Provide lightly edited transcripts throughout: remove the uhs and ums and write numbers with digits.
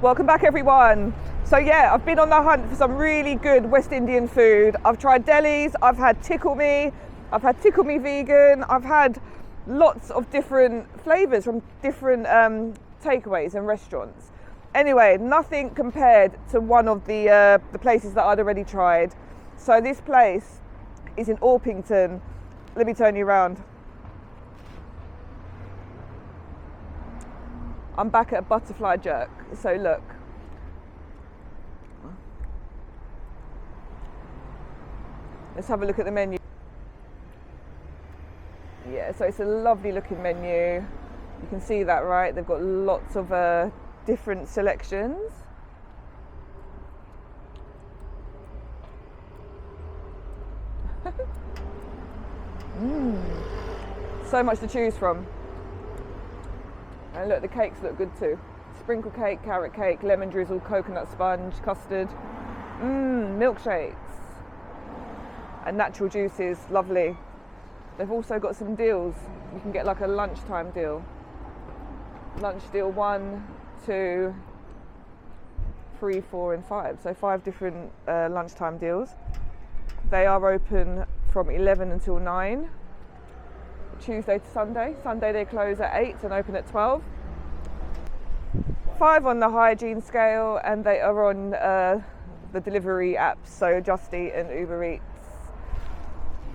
Welcome back, everyone. So yeah, I've been on the hunt for some really good West Indian food. I've tried delis, I've had Tickle Me, I've had Tickle Me Vegan, I've had lots of different flavours from different takeaways and restaurants. Anyway, nothing compared to one of the places that I'd already tried. So this place is in Orpington. Let me turn you around. I'm back at a Butterfly Jerk. So look. Let's have a look at the menu. Yeah, so it's a lovely looking menu. You can see that, right? They've got lots of different selections. So much to choose from. And look, the cakes look good too. Sprinkle cake, carrot cake, lemon drizzle, coconut sponge, custard. Milkshakes. And natural juices, lovely. They've also got some deals. You can get like a lunchtime deal. Lunch deal 1, 2, 3, 4 and 5. So 5 different lunchtime deals. They are open from 11 until 9. Tuesday to Sunday. Sunday they close at 8 and open at 12. 5 on the hygiene scale, and they are on the delivery apps, so Just Eat and Uber Eats.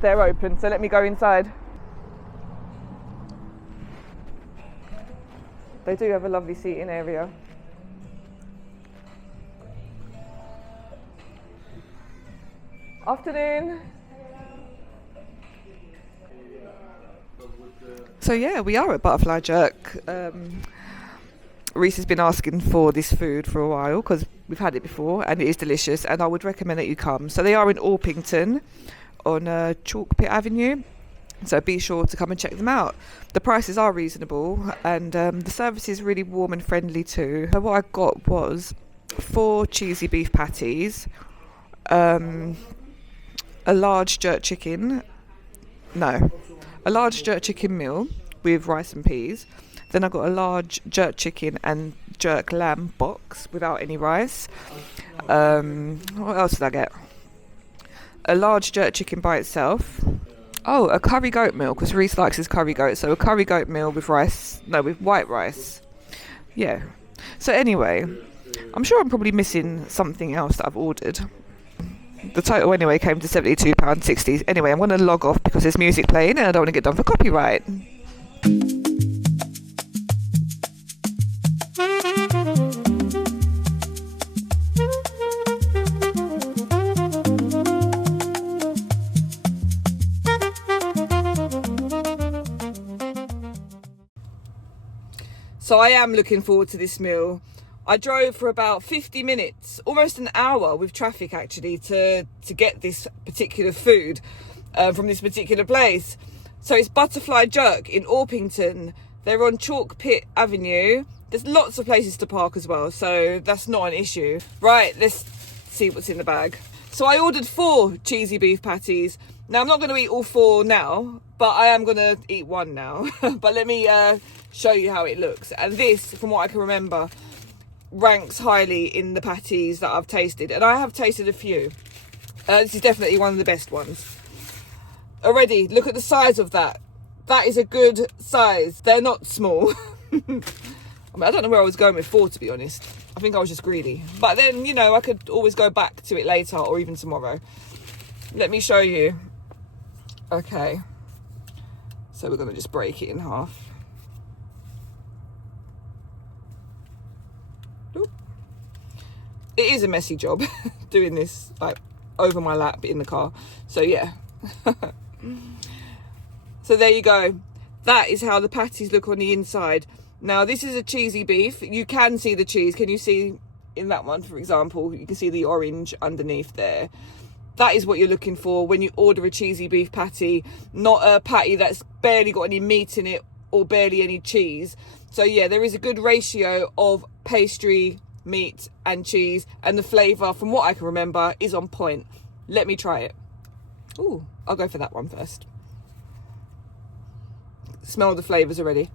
They're open, so let me go inside. They do have a lovely seating area. Afternoon. So yeah, we are at Butterfly Jerk. Reese has been asking for this food for a while because we've had it before and it is delicious, and I would recommend that you come. So they are in Orpington on Chalk Pit Avenue, so be sure to come and check them out. The prices are reasonable, and the service is really warm and friendly too. So what I got was 4 cheesy beef patties, a large jerk chicken meal with rice and peas. Then I got a large jerk chicken and jerk lamb box without any rice. What else did I get? A large jerk chicken by itself. Oh, a curry goat meal, because Reese likes his curry goat. So a curry goat meal with with white rice. Yeah. So anyway, I'm sure I'm probably missing something else that I've ordered. The total anyway came to £72.60. Anyway, I'm going to log off because there's music playing and I don't want to get done for copyright. So I am looking forward to this meal. I drove for about 50 minutes, almost an hour with traffic actually, to get this particular food from this particular place. So it's Butterfly Jerk in Orpington. They're on Chalk Pit Avenue. There's lots of places to park as well, so that's not an issue. Right, let's see what's in the bag. So I ordered 4 cheesy beef patties. Now I'm not going to eat all 4 now, but I am going to eat 1 now. But let me show you how it looks. And this, from what I can remember, ranks highly in the patties that I've tasted, and I have tasted a few. This is definitely one of the best ones. Already, look at the size of that. That is a good size. They're not small. I mean, I don't know where I was going with 4, to be honest. I think I was just greedy. But then, you know, I could always go back to it later or even tomorrow. Let me show you. Okay. So we're going to just break it in half. It is a messy job doing this like over my lap in the car. So yeah. So there you go. That is how the patties look on the inside. Now this is a cheesy beef. You can see the cheese. Can you see in that one, for example? You can see the orange underneath there. That is what you're looking for when you order a cheesy beef patty, not a patty that's barely got any meat in it or barely any cheese. So yeah, there is a good ratio of pastry, meat and cheese, and the flavour, from what I can remember, is on point. Let me try it. Ooh, I'll go for that one first. Smell the flavours already.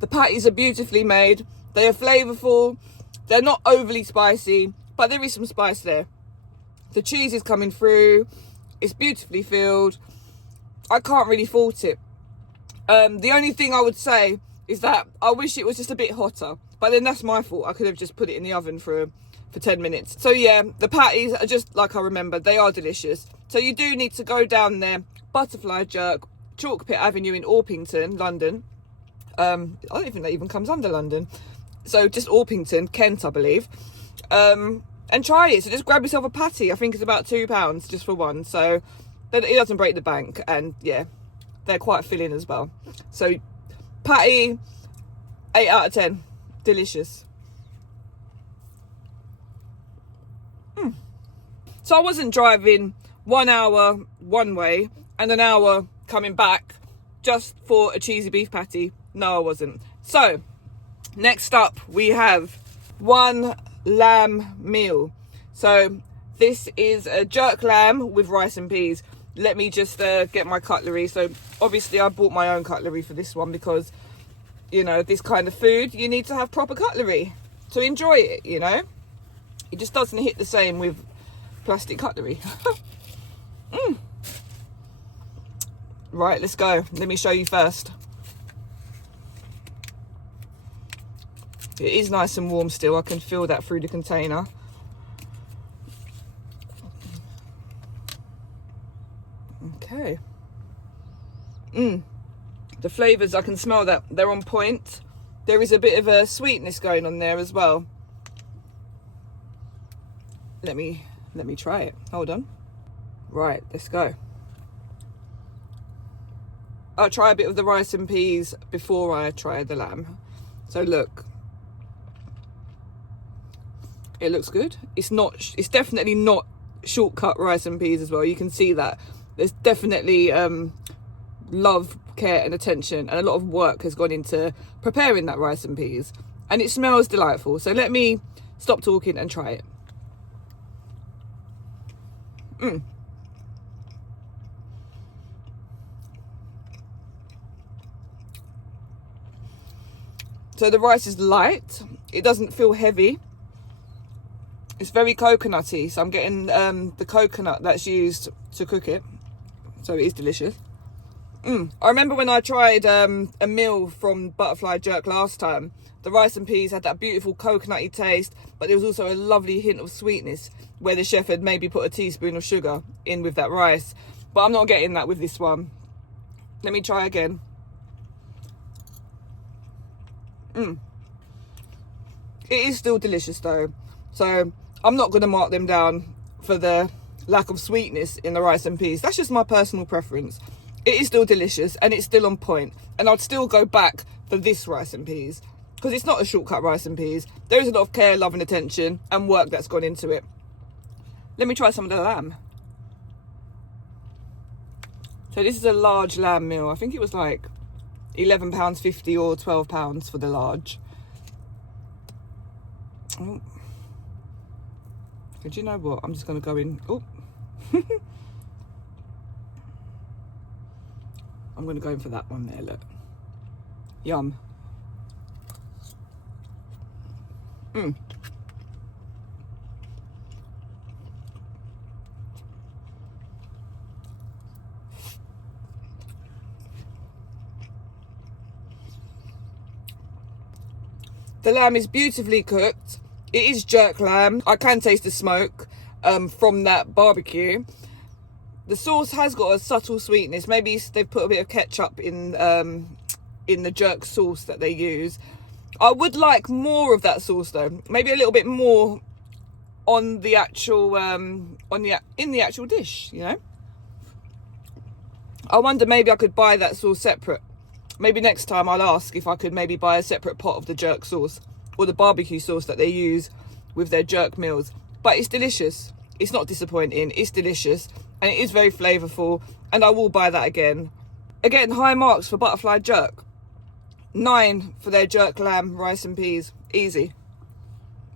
The patties are beautifully made. They are flavourful. They're not overly spicy, but there is some spice there. The cheese is coming through. It's beautifully filled. I can't really fault it. The only thing I would say is that I wish it was just a bit hotter, but then that's my fault. I could have just put it in the oven for 10 minutes. So yeah, the patties are just like I remember. They are delicious. So you do need to go down there, Butterfly Jerk, Chalk Pit Avenue in Orpington, London. I don't think that even comes under London. So just Orpington, Kent, I believe. And try it. So just grab yourself a patty. I think it's about £2 just for one. So then it doesn't break the bank. And yeah, they're quite filling as well. So patty, 8 out of 10. Delicious. So I wasn't driving 1 hour one way and an hour coming back just for a cheesy beef patty. No, I wasn't. So next up we have one lamb meal. So this is a jerk lamb with rice and peas. Let me just get my cutlery. So obviously I bought my own cutlery for this one because, you know, this kind of food, you need to have proper cutlery to enjoy it, you know. It just doesn't hit the same with plastic cutlery. Right, let's go. Let me show you first. It is nice and warm still. I can feel that through the container. Okay. The flavours, I can smell that. They're on point. There is a bit of a sweetness going on there as well. Let me try it. Hold on. Right, let's go. I'll try a bit of the rice and peas before I try the lamb. So look. It looks good. It's definitely not shortcut rice and peas as well. You can see that. There's definitely love, care and attention, and a lot of work has gone into preparing that rice and peas. And it smells delightful. So let me stop talking and try it. So the rice is light. It doesn't feel heavy. It's very coconutty. So I'm getting the coconut that's used to cook it. So it is delicious. I remember when I tried a meal from Butterfly Jerk last time, the rice and peas had that beautiful coconutty taste, but there was also a lovely hint of sweetness where the chef had maybe put a teaspoon of sugar in with that rice. But I'm not getting that with this one. Let me try again. It is still delicious though. So I'm not going to mark them down for the lack of sweetness in the rice and peas. That's just my personal preference. It is still delicious and it's still on point. And I'd still go back for this rice and peas because it's not a shortcut rice and peas. There is a lot of care, love and attention and work that's gone into it. Let me try some of the lamb. So this is a large lamb meal. I think it was like £11.50 or £12 for the large. Oh. Do you know what? I'm just going to go in. Oh. I'm going to go in for that one there, look. Yum. The lamb is beautifully cooked. It is jerk lamb. I can taste the smoke from that barbecue. The sauce has got a subtle sweetness. Maybe they've put a bit of ketchup in the jerk sauce that they use. I would like more of that sauce though. Maybe a little bit more on the actual in the actual dish, you know. I wonder maybe I could buy that sauce separate. Maybe next time I'll ask if I could maybe buy a separate pot of the jerk sauce or the barbecue sauce that they use with their jerk meals. But it's delicious. It's not disappointing. It's delicious and it is very flavourful and I will buy that again. Again, high marks for Butterfly Jerk. 9 for their jerk lamb, rice and peas. Easy.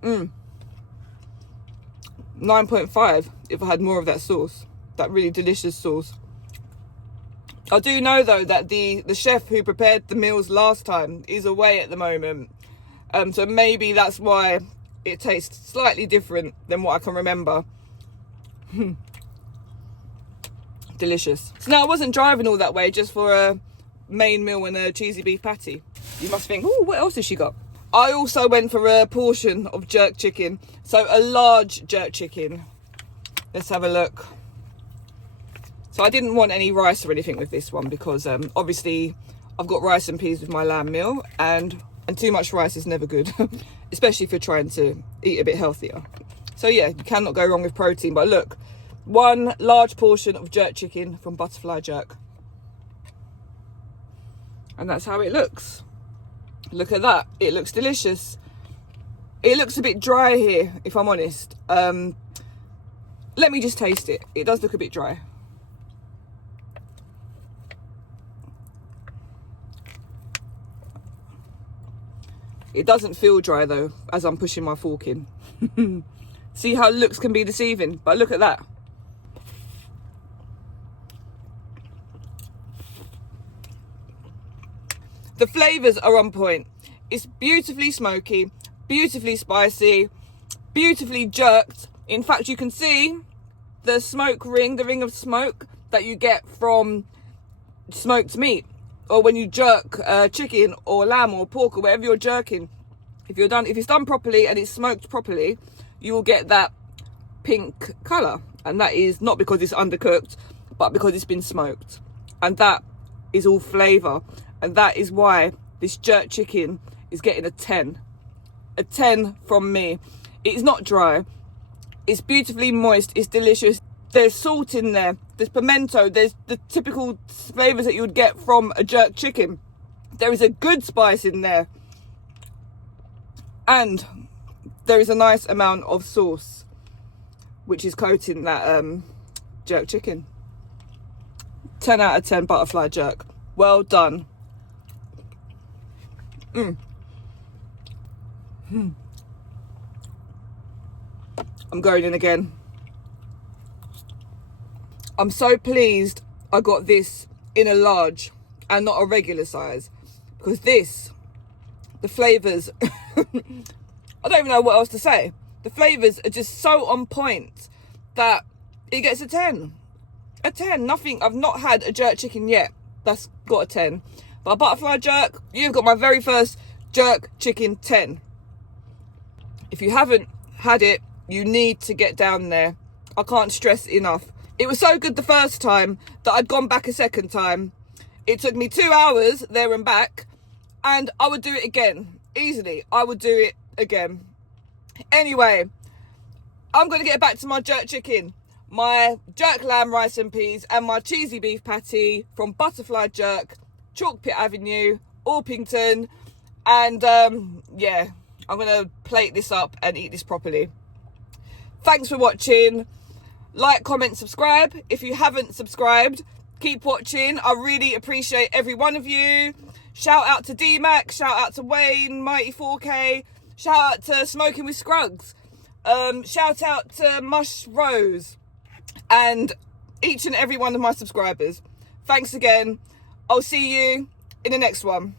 9.5 if I had more of that sauce. That really delicious sauce. I do know though that the chef who prepared the meals last time is away at the moment. So maybe that's why it tastes slightly different than what I can remember. Delicious. So now I wasn't driving all that way just for a main meal and a cheesy beef patty. You must think, oh, what else has she got? I also went for a portion of jerk chicken. So a large jerk chicken. Let's have a look. So I didn't want any rice or anything with this one because obviously I've got rice and peas with my lamb meal, and too much rice is never good, especially if you're trying to eat a bit healthier. So yeah, you cannot go wrong with protein. But look, one large portion of jerk chicken from Butterfly Jerk. And that's how it looks. Look at that. It looks delicious. It looks a bit dry here, if I'm honest. Let me just taste it. It does look a bit dry. It doesn't feel dry though, as I'm pushing my fork in. See how looks can be deceiving, but look at that. The flavours are on point. It's beautifully smoky, beautifully spicy, beautifully jerked. In fact, you can see the smoke ring, the ring of smoke that you get from smoked meat, or when you jerk chicken or lamb or pork or whatever you're jerking. If it's done properly and it's smoked properly, you will get that pink colour, and that is not because it's undercooked, but because it's been smoked. And that is all flavour, and that is why this jerk chicken is getting a 10 from me. It's not dry, it's beautifully moist, it's delicious. There's salt in there, there's pimento, there's the typical flavours that you would get from a jerk chicken. There is a good spice in there, and there is a nice amount of sauce which is coating that jerk chicken. 10 out of 10 Butterfly Jerk. Well done. I'm going in again. I'm so pleased I got this in a large and not a regular size, because the flavours, I don't even know what else to say. The flavours are just so on point that it gets a 10. A 10. Nothing, I've not had a jerk chicken yet that's got a 10. But Butterfly Jerk, you've got my very first jerk chicken 10. If you haven't had it, you need to get down there. I can't stress enough. It was so good the first time that I'd gone back a second time. It took me 2 hours there and back, and I would do it again. Easily, I would do it again. Anyway, I'm going to get back to my jerk chicken. My jerk lamb rice and peas and my cheesy beef patty from Butterfly Jerk, Chalkpit Avenue, Orpington. And yeah, I'm going to plate this up and eat this properly. Thanks for watching. Like, comment, subscribe. If you haven't subscribed, keep watching. I really appreciate every one of you. Shout out to D-Mac, shout out to Wayne, Mighty 4K, shout out to Smoking with Scruggs, shout out to Mush Rose, and each and every one of my subscribers. Thanks again. I'll see you in the next one.